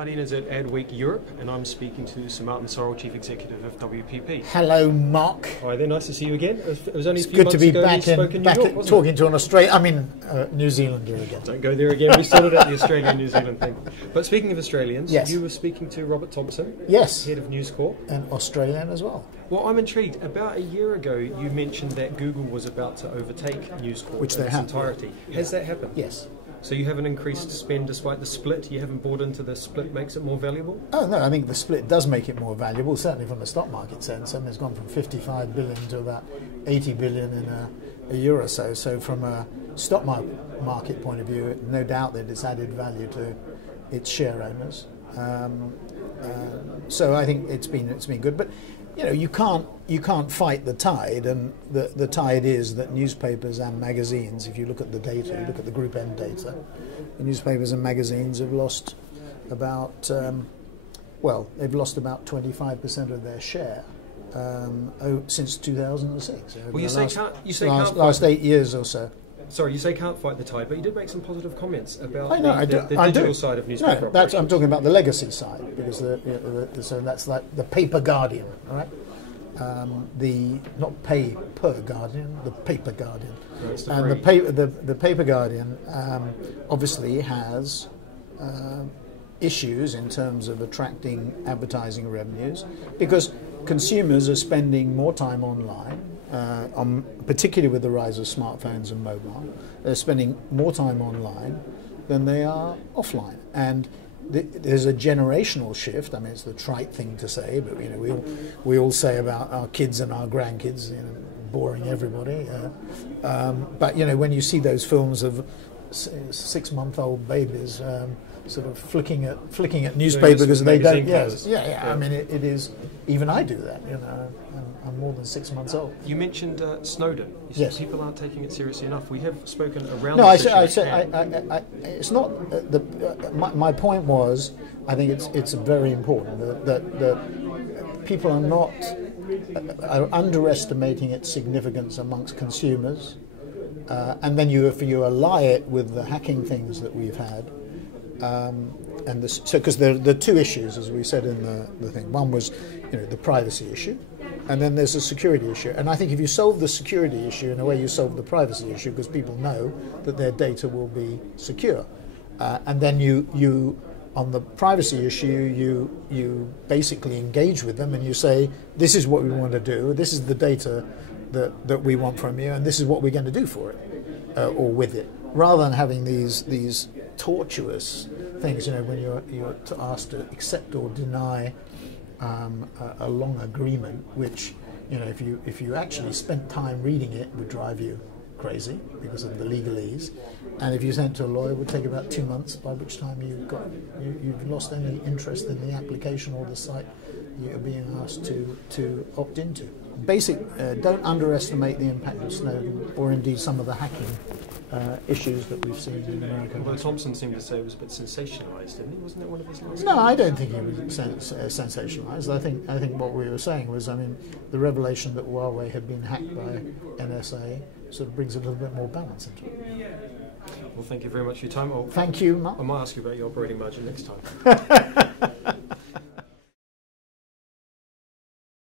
Guardian is at Adweek Europe, and I'm speaking to Sir Martin Sorrell, Chief Executive of WPP. Hello, Mark. Hi there, nice to see you again. It was only a It's few good months to be ago back you spoke in New York, talking to an Australian, New Zealander again. Don't go there again, we sorted out the Australian-New Zealand thing. But speaking of Australians, yes. You were speaking to Robert Thompson, yes, head of NewsCorp. and Australian as well. Well, I'm intrigued. About a year ago, you mentioned that Google was about to overtake NewsCorp Which in they its have. entirety. Has that happened? Yes. So you haven't increased spend despite the split? You haven't bought into the split makes it more valuable? Oh no, I think the split does make it more valuable, certainly from a stock market sense. I mean, it's gone from 55 billion to about 80 billion in a year or so. So from a stock market point of view, no doubt that it's added value to its share owners. So I think it's been good, but you know, you can't fight the tide, and the tide is that newspapers and magazines, if you look at the data, you look at the Group N data, the newspapers and magazines have lost about they've lost about 25% of their share since 2006. Well, last 8 years or so. Sorry, you say can't fight the tide, but you did make some positive comments about the I digital do. side of newspaper. No, I'm talking about the legacy side, because so that's like the paper Guardian, all right? Not pay per Guardian, the paper Guardian, and the paper Guardian obviously has issues in terms of attracting advertising revenues, because consumers are spending more time online. Particularly with the rise of smartphones and mobile, they're spending more time online than they are offline, and there's a generational shift. I mean, it's the trite thing to say, but you know, we all say about our kids and our grandkids, you know, boring everybody. But you know, when you see those films of 6-month-old babies sort of flicking at newspaper because they don't. Yes, yeah. I mean, it is. Even I do that. You know, I'm more than 6 months old. You mentioned Snowden. You said yes. People aren't taking it seriously enough. We have spoken around. No, it's not. My point was, I think it's very important that people are underestimating its significance amongst consumers, and then if you ally it with the hacking things that we've had. And because there are two issues, as we said in the thing. One was, you know, the privacy issue, and then there's a security issue. And I think if you solve the security issue in a way, you solve the privacy issue, because people know that their data will be secure. And then you on the privacy issue, you basically engage with them and you say, this is what we want to do. This is the data that we want from you, and this is what we're going to do for it or with it, rather than having these tortuous things, you know, when you're asked to accept or deny a long agreement, which, you know, if you actually spent time reading it, would drive you crazy because of the legalese, and if you sent to a lawyer, it would take about 2 months, by which time you've lost any interest in the application or the site you're being asked to opt into. Don't underestimate the impact of Snowden, or indeed some of the hacking issues that we've seen in America. Although Thompson seemed to say it was a bit sensationalised, didn't he? Wasn't it one of his last? No, I don't think he was sensationalised. I think what we were saying was, I mean, the revelation that Huawei had been hacked by NSA sort of brings a little bit more balance into it. Well, thank you very much for your time. Thank you, Mark. I might ask you about your operating margin next time.